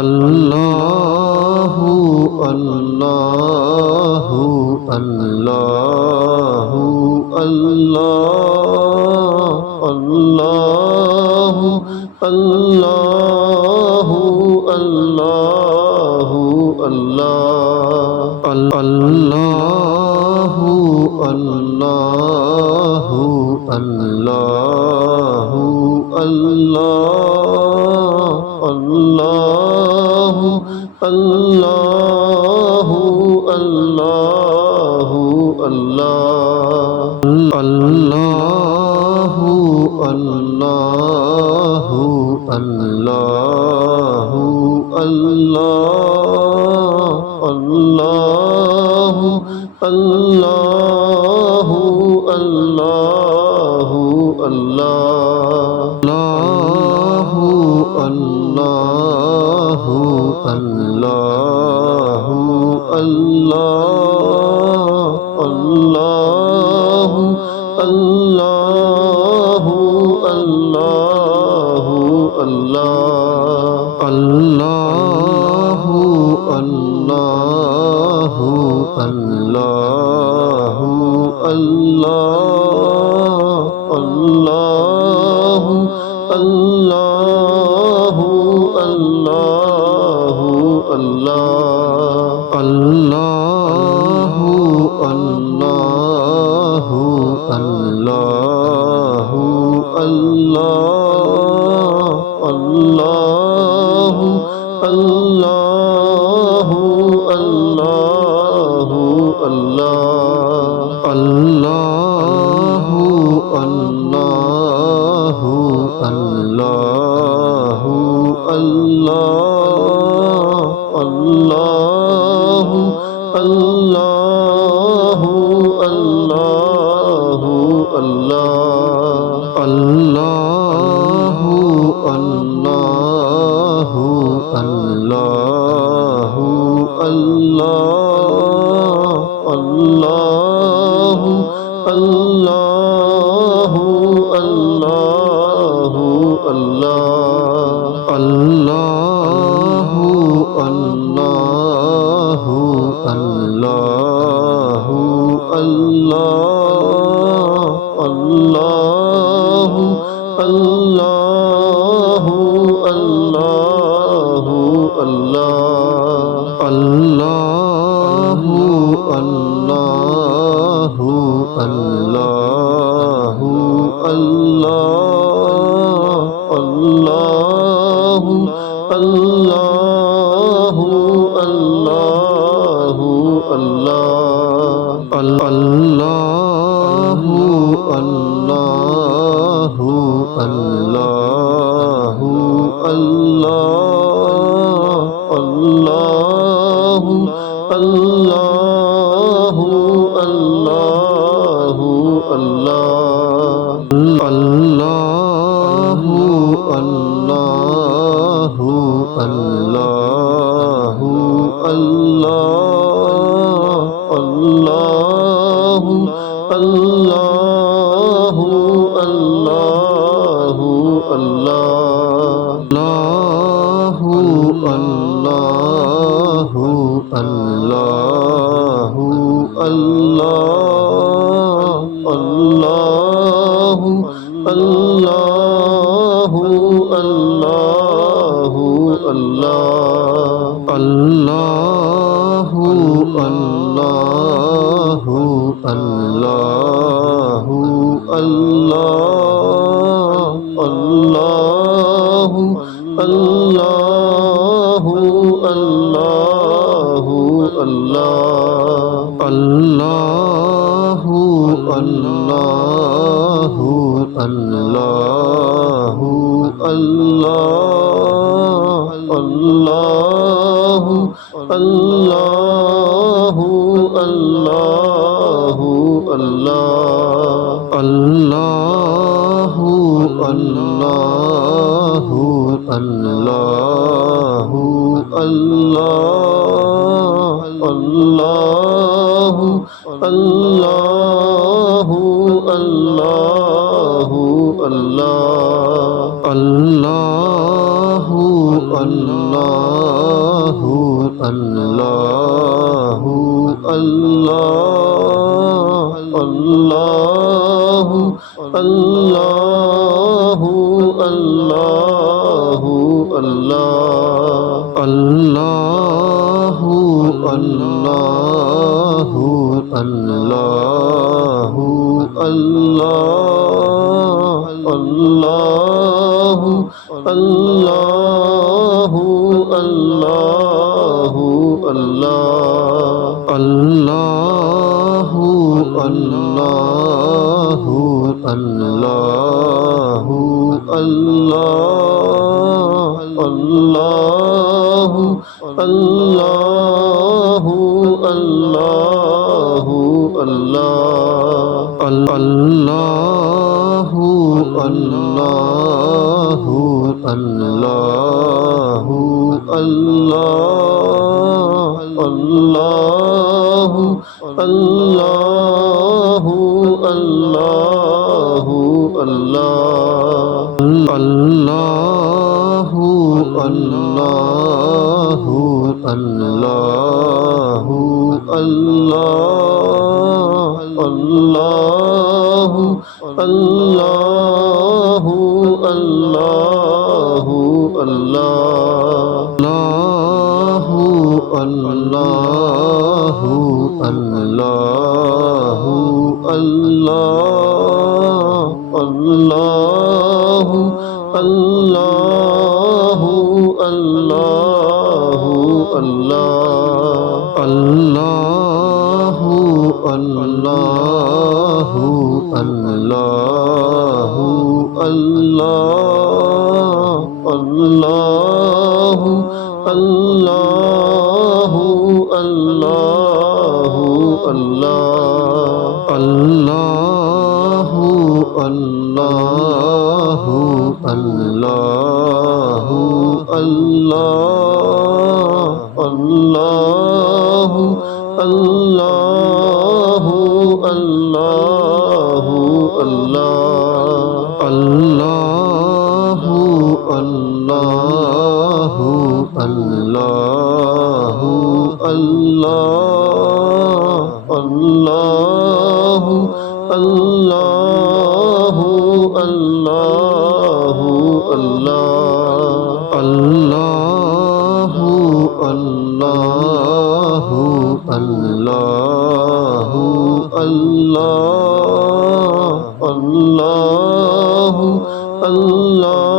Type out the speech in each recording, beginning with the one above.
अल्लाहु अल्लाहु अल्लाहु अल्लाह अल्लाहु अल्लाहु अल्लाहु अल्लाह अल्लाहु अल्लाहु अल्लाहु अल्लाह अल्लाहु अल्लाहु अल्लाहु अल्लाह अल्लाहु अल्लाहु अल्लाहु अल्लाह अल्लाहु अल्लाहु अल्लाहु अल्लाहु अल्लाहु अल्लाहु अल्लाह अल्लाहु अल्लाहु अल्लाहु अल्लाह अल्लाहु अल्लाहु अल्लाहु अल्लाह अल्लाहु अल्लाहु अल्लाहु अल्लाह अल्लाहु अल्लाहु अल्लाहु अल्लाह अल्लाहु अल्लाहु अल्लाहु अल्लाह अल्लाहु अल्लाहु अल्लाहु अल्लाह अल्लाहु अल्लाहु अल्लाहु अल्लाह अल्लाहु अल्लाहु अल्लाहु अल्लाह अल्लाहु अल्लाहु अल्लाहु अल्लाह अल्लाहु अल्लाहु अल्लाहु अल्लाह अल्लाहु अल्लाहु अल्लाहु अल्लाह अल्लाहु अल्लाहु अल्लाहु अल्लाह अल्लाहु अल्लाहु अल्लाहु अल्लाह अल्लाहु अल्लाहु अल्लाहु अल्लाह अल्लाहु अल्लाहु अल्लाहु अल्लाह अल्लाहु अल्लाहु अल्लाहु अल्लाह अल्लाहु अल्लाहु अल्लाहु अल्लाहु अल्लाहु अल्लाहु अल्लाह अल्लाहु अल्लाहु अल्लाहु अल्लाह अल्लाहु अल्लाहु अल्लाहु अल्लाह अल्लाहु अल्लाहु अल्लाहु अल्लाह अल्लाहु अल्लाहु अल्लाहु अल्लाह अल्लाहु अल्लाहु अल्लाहु अल्लाह अल्लाहु अल्लाहु अल्लाहु अल्लाह अल्लाहु अल्लाहु अल्लाहु अल्लाह अल्लाहु अल्लाह अल्लाहु अल्लाहु अल्लाहु अल्लाह अल्लाहु अल्लाहु अल्लाहु अल्लाह अल्लाहु अल्लाहु अल्लाहु अल्लाह अल्लाहु अल्लाहु अल्लाहु अल्लाह अल्लाहु अल्लाहु अल्लाहु अल्लाह अल्लाहु अल्लाहु अल्लाहु अल्लाह अल्लाहु अल्लाहु अल्लाहु अल्लाह अल्लाहु अल्लाहु अल्लाहु अल्लाह अल्लाहु अल्लाहु अल्लाह अल्लाहु अल्लाहु अल्लाहु अल्लाह अल्लाहु अल्लाहु अल्लाहु अल्लाह अल्लाहु अल्लाहु अल्लाहु अल्लाह अल्लाहु अल्लाहु अल्लाहु अल्लाह अल्लाहु अल्लाहु अल्लाहु अल्लाह अल्लाहु अल्लाहु अल्लाहु अल्लाह अल्लाहु अल्लाहु अल्लाहु अल्लाह अल्लाहु अल्लाहु अल्लाहु अल्लाह अल्लाहु अल्लाहु अल्लाहु अल्लाह अल्लाहु अल्लाहु अल्लाहु अल्लाह अल्लाहु अल्लाहु अल्लाहु अल्लाह अल्लाहु अल्लाहु अल्लाहु अल्लाह अल्लाहु अल्लाहु अल्लाहु अल्लाह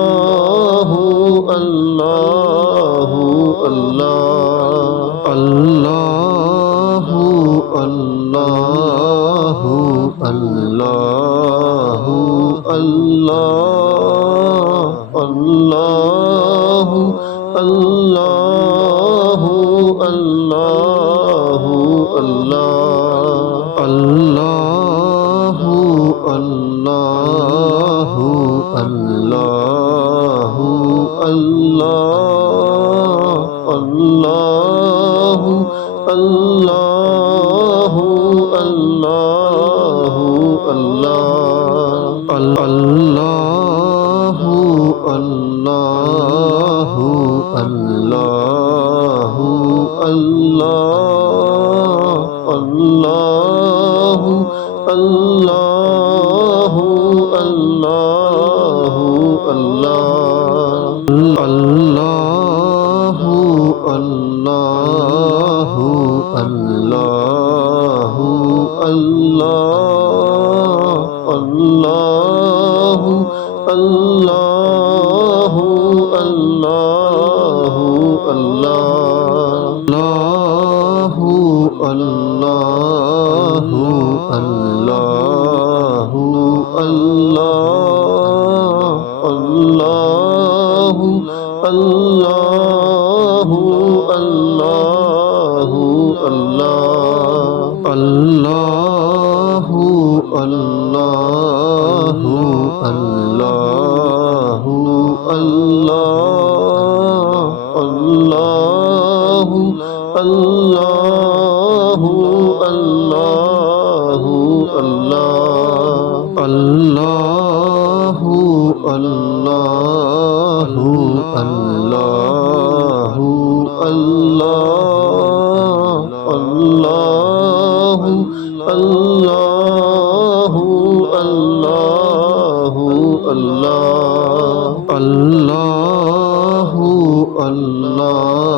अल्लाहु अल्लाहु अल्लाहु अल्लाह अल्लाहु अल्लाहु अल्लाहु अल्लाह अल्लाहु अल्लाहु अल्लाहु अल्लाह अल्लाहु अल्लाहु अल्लाहु अल्लाहु अल्लाहु अल्लाहु अल्लाह अल्लाहु अल्लाहु अल्लाहु अल्लाह अल्लाहु अल्लाहु अल्लाहु अल्लाह अल्लाहु अल्लाहु अल्लाहु अल्लाह अल्लाहु अल्लाहु अल्लाहु अल्लाह अल्लाहु अल्लाहु अल्लाहु अल्लाह अल्लाहु अल्लाहु अल्लाह